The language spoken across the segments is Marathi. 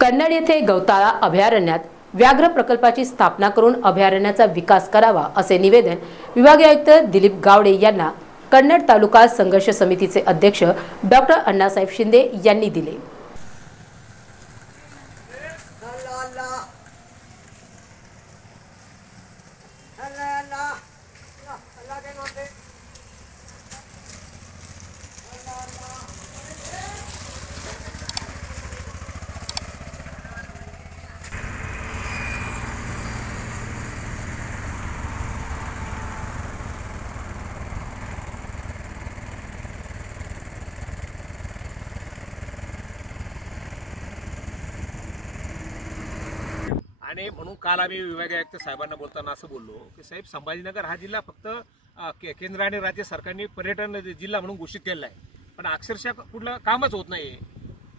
कन्नड येथे गवताळा अभयारण्यात व्याघ्र प्रकल्पाची स्थापना करून अभयारण्याचा विकास करावा असे निवेदन विभागीय आयुक्त दिलीप गावडे यांना कन्नड तालुका संघर्ष समितीचे अध्यक्ष डॉक्टर अण्णासाहेब शिंदे यांनी दिले. आणि म्हणून काल आम्ही विभागीय आयुक्त साहेबांना बोलताना असं बोललो की साहेब संभाजीनगर हा जिल्हा फक्त के- केंद्र आणि राज्य सरकारने पर्यटन जिल्हा म्हणून घोषित केलेला आहे. पण अक्षरशः कुठलं कामच होत नाही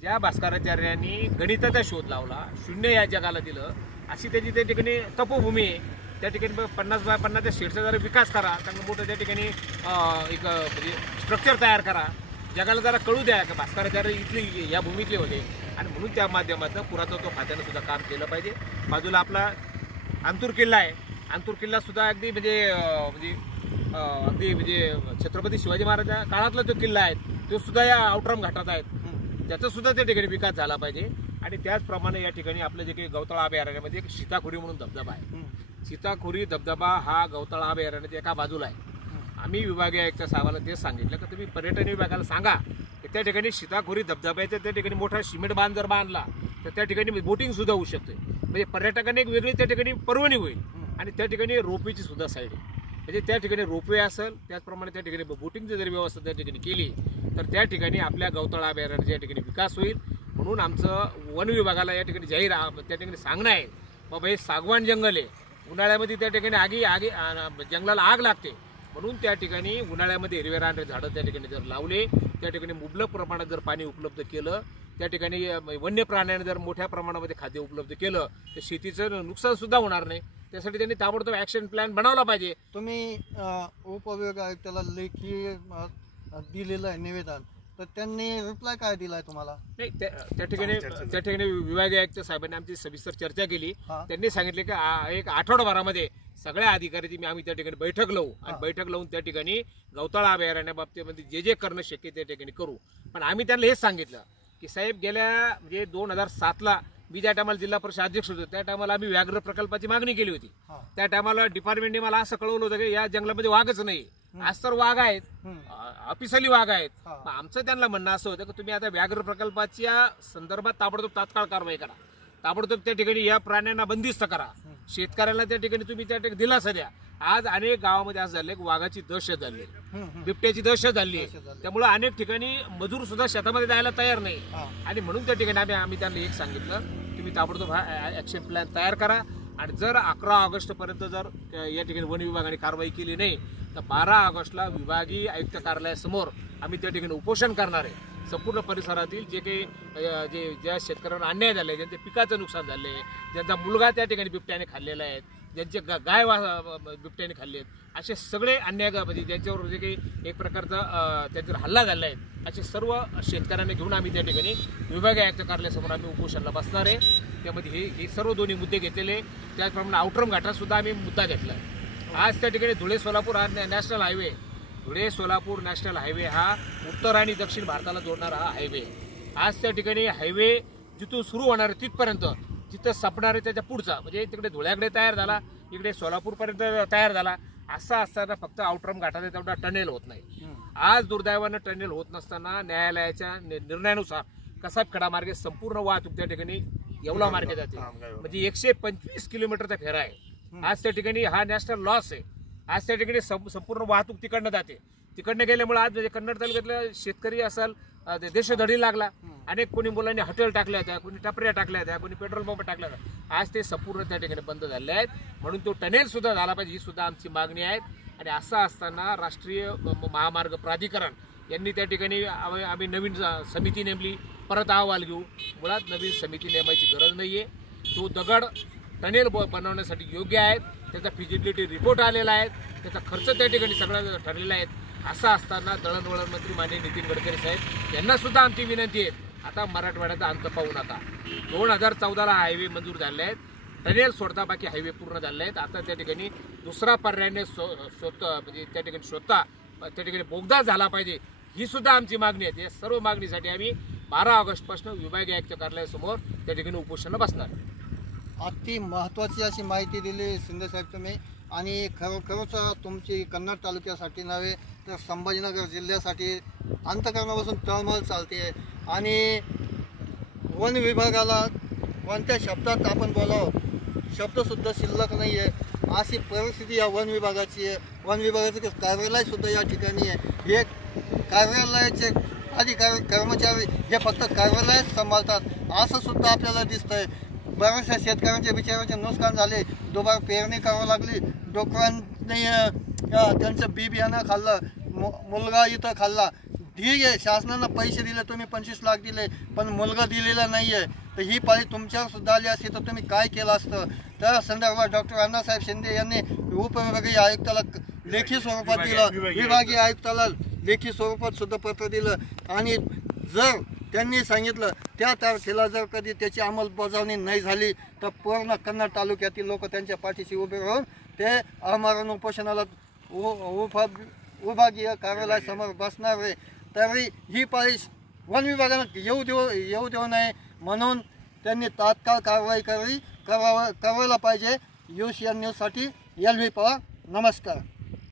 ज्या भास्कराचार्यांनी गणिताचा शोध लावला शून्य या जगाला दिलं अशी त्याची त्या ठिकाणी तपोभूमी आहे. त्या ठिकाणी पन्नास बाय पन्नासच्या शेडचा जरा विकास करा चांगलं मोठं त्या ठिकाणी एक म्हणजे स्ट्रक्चर तयार करा. जगाला जरा कळू द्या का भास्कराचार्य इथले या भूमीतले होते. आणि म्हणून त्या माध्यमातून पुरातत्व खात्यानं सुद्धा काम केलं पाहिजे. बाजूला आपला अंतूर किल्ला आहे. अंतूर किल्ला सुद्धा अगदी म्हणजे म्हणजे अगदी म्हणजे छत्रपती शिवाजी महाराजा काळातला तो किल्ला आहे तो सुद्धा या आउटरम घाटात आहेत त्याचा सुद्धा त्या ठिकाणी विकास झाला पाहिजे. आणि त्याचप्रमाणे या ठिकाणी आपलं जे काही गवताळा अभयारण्यामध्ये एक सीताखोरी म्हणून धबधबा आहे. सीताखोरी धबधबा हा गवताळा अभयारण्याच्या एका बाजूला आहे. आम्ही विभागीय आयुक्त साहेबाला तेच सांगितलं की तुम्ही पर्यटन विभागाला सांगा की त्या ठिकाणी सीताखोरी धबधब्याचा त्या ठिकाणी मोठा सिमेंट बांध जर बांधला तर त्या ठिकाणी बोटिंग सुद्धा होऊ शकते म्हणजे पर्यटकांनी एक वेगळी त्या ठिकाणी पर्वणी होईल आणि त्या ठिकाणी रोपवेची सुद्धा साईड आहे म्हणजे त्या ठिकाणी रोपवे असेल त्याचप्रमाणे त्या ठिकाणी बोटिंगची जर व्यवस्था त्या ठिकाणी केली तर त्या ठिकाणी आपल्या गवताळा अभयारण्याच्या या ठिकाणी विकास होईल म्हणून आमचं वन विभागाला या ठिकाणी जाहीर आ- त्या ठिकाणी सांगणं आहे बाबा हे सागवान जंगल आहे उन्हाळ्यामध्ये त्या ठिकाणी आगी आगी आ- जंगलाला आग लागते म्हणून त्या ठिकाणी उन्हाळ्यामध्ये हिरवे रानडे झाडं त्या ठिकाणी जर लावले त्या ठिकाणी मुबलक प्रमाणात जर पाणी उपलब्ध केलं त्या ठिकाणी वन्य प्राण्यांना जर मोठ्या प्रमाणामध्ये खाद्य उपलब्ध केलं तर शेतीचं नुकसान सुद्धा होणार नाही. त्यासाठी त्यांनी ताबडतोब ऍक्शन प्लॅन बनवला पाहिजे. तुम्ही उपविभाग आयुक्ताला लेखी दिलेलं आहे निवेदन. तर त्यांनी रिप्लाय काय दिलाय तुम्हाला? नाही त्या त्या ठिकाणी त्या ठिकाणी विभागीय आयुक्त साहेबांनी आमची सविस्तर चर्चा केली. त्यांनी सांगितले की एक आठवडाभरामध्ये सगळ्या अधिकाऱ्यांची मी आम्ही त्या ठिकाणी बैठक लावू. आणि बैठक लावून त्या ठिकाणी गवताळा अभयारण्याबाबतीमध्ये जे जे करणं शक्य त्या ठिकाणी करू. पण आम्ही त्यांना हेच सांगितलं की साहेब गेल्या म्हणजे दोन हजार सातला मी ज्या टायमाला जिल्हा परिषद अध्यक्ष होतो त्या टायमाला आम्ही व्याघ्र प्रकल्पाची मागणी केली होती. त्या टायमाला डिपार्टमेंटने मला असं कळवलं होतं की या जंगलामध्ये वाघच नाही आज तर वाघ आहेत. ऑफिशियली वाघ आहेत. आमचं त्यांना म्हणणं असं होतं की तुम्ही आता व्याघ्र प्रकल्पाच्या संदर्भात ताबडतोब तात्काळ कारवाई करा. ताबडतोब त्या ठिकाणी या प्राण्यांना बंदिस्त करा. शेतकऱ्यांना त्या ठिकाणी तुम्ही त्या ठिकाणी दिलासा द्या आज अनेक गावामध्ये असं झालंय की वाघाची दहशत झाली. बिबट्याची दहशत झाली झाली. त्यामुळे अनेक ठिकाणी मजूर सुद्धा शेतामध्ये जायला तयार नाही. आणि म्हणून त्या ठिकाणी आम्ही आम्ही त्यांना एक सांगितलं तुम्ही ताबडतोब हा ऍक्शन प्लॅन तयार करा आणि जर अकरा ऑगस्ट पर्यंत जर या ठिकाणी वन विभागाने कारवाई केली नाही तर बारा ऑगस्टला विभागीय आयुक्त कार्यालयासमोर आम्ही त्या ठिकाणी उपोषण करणार आहे संपूर्ण परिसरातील जे काही जे ज्या शेतकऱ्यांना अन्याय झालं आहे ज्यांचे पिकाचं नुकसान झालं आहे ज्यांचा मुलगा त्या ठिकाणी बिबट्याने खाल्लेला आहे ज्यांचे गा- गाय वा- बिबट्याने खाल्ले आहेत असे सगळे अन्याय म्हणजे ज्यांच्यावर जे काही एक प्रकारचा त्यांच्यावर हल्ला झाला आहे असे सर्व शेतकऱ्यांना घेऊन आम्ही त्या ठिकाणी विभागीय आयुक्त कार्यालयासमोर आम्ही उपोषणाला बसणार आहे. त्यामध्ये हे हे सर्व दोन्ही मुद्दे घेतलेले त्याचप्रमाणे आउटरम घाटासुद्धा आम्ही मुद्दा घेतला आज त्या ठिकाणी धुळे सोलापूर हा national highway Dhule Solapur national highway हा उत्तर आणि दक्षिण भारताला जोडणारा हा हायवे. आज त्या ठिकाणी हायवे जिथून सुरू होणार आहे तिथपर्यंत जिथं संपणार आहे त्याच्या पुढचा. म्हणजे तिकडे धुळ्याकडे तयार झाला इकडे सोलापूरपर्यंत तयार झाला. असा असताना फक्त आउटरम घाटाने तेवढा टनेल होत नाही. आज दुर्दैवानं टनेल होत नसताना न्यायालयाच्या नि- निर्णयानुसार कसाबखेडा मार्गे संपूर्ण वाहतूक त्या ठिकाणी येवला मार्गे जाते. म्हणजे एकशे पंचवीस किलोमीटरचा फेरा आहे. आज त्या ठिकाणी हा नॅशनल लॉस आहे. आज त्या ठिकाणी संपूर्ण वाहतूक तिकडनं जाते. तिकडनं गेल्यामुळे आज म्हणजे कन्नड तालुक्यातल्या शेतकरी असाल देशधडी लागला. अनेक कोणी मुलांनी हॉटेल टाकल्या होत्या कोणी टपऱ्या टाकल्या होत्या कोणी पेट्रोल पंप टाकल्या होत्या. आज ते संपूर्ण त्या ठिकाणी बंद झाले आहेत. म्हणून तो टनेल सुद्धा झाला पाहिजे ही सुद्धा आमची मागणी आहे. आणि असं असताना राष्ट्रीय म- महामार्ग प्राधिकरण यांनी त्या ठिकाणी आम्ही आम्ही नवीन समिती नेमली. परत अहवाल घेऊ. मुळात नवीन समिती नेमायची गरज नाही आहे तो दगड टनेल ब- बनवण्यासाठी योग्य आहेत. त्याचा फिजिबिलिटी रिपोर्ट आलेला आहे. त्याचा खर्च त्या ठिकाणी सगळा ठरलेला आहे. असं असताना दळणवळण मंत्री माननीय नितीन गडकरी साहेब यांना सुद्धा आमची विनंती आहे. आता मराठवाड्याचा अंत पाहू नका दोन हजार चौदाला हायवे मंजूर झाले आहेत. टनेल सोडता बाकी हायवे पूर्ण झाले आहेत. आता त्या ठिकाणी दुसरा पर्यायाने शो शोधता म्हणजे त्या ठिकाणी शोधता त्या ठिकाणी बोगदा झाला पाहिजे. ही सुद्धा आमची मागणी आहे. या सर्व मागणीसाठी आम्ही बारा ऑगस्टपासून विभागीय आयुक्त कार्यालयासमोर त्या ठिकाणी उपोषण बसणार. अति महत्त्वाची अशी माहिती दिली शिंदेसाहेब तुम्ही. आणि खरोखरच तुमची कन्नड तालुक्यासाठी नव्हे तर संभाजीनगर जिल्ह्यासाठी अंतकरणापासून तळमळ चालते. आणि वन विभागाला कोणत्या शब्दात आपण बोलावं? शब्दसुद्धा शिल्लक नाही आहे अशी परिस्थिती या वन विभागाची आहे. वन विभागाचं कार्यालयसुद्धा या ठिकाणी आहे. हे कार्यालयाचे अधिकारी कर्मचारी हे फक्त कार्यालयच सांभाळतात. असं सुद्धा आपल्याला दिसतंय. बऱ्याचशा शेतकऱ्यांच्या बिचाराचे नुकसान झाले. दुबार पेरणी करावं लागली. डोकरांनी त्यांचं बी बियाणं खाल्लं. मु- मुलगा इथं खाल्ला. ठीक आहे शासनानं पैसे दिले तुम्ही पंचवीस लाख दिले पण मुलगा दिलेला नाही आहे तर ही पाळी तुमच्यावर सुद्धा आली असती तर तुम्ही काय केलं असतं? त्या संदर्भात डॉक्टर अण्णासाहेब शिंदे यांनी उपविभागीय आयुक्ताला लेखी स्वरूपात दिलं. विभागीय आयुक्ताला लेखी स्वरूपात सुद्धा पत्र दिलं. आणि जर त्यांनी सांगितलं त्या तारखेला जर कधी त्याची अंमलबजावणी नाही झाली तर पूर्ण कन्नड तालुक्यातील लोक त्यांच्या पाठीशी उभे राहून ते आमरण उपोषणाला उ- विभागीय कार्यालयासमोर बसणार आहे. तरी ही पाळी वन विभागानं येऊ देऊ येऊ देऊ नये म्हणून त्यांनी तात्काळ कारवाई करावी करावं करायला पाहिजे. यू सी एन न्यूजसाठी एल व्ही पवार नमस्कार.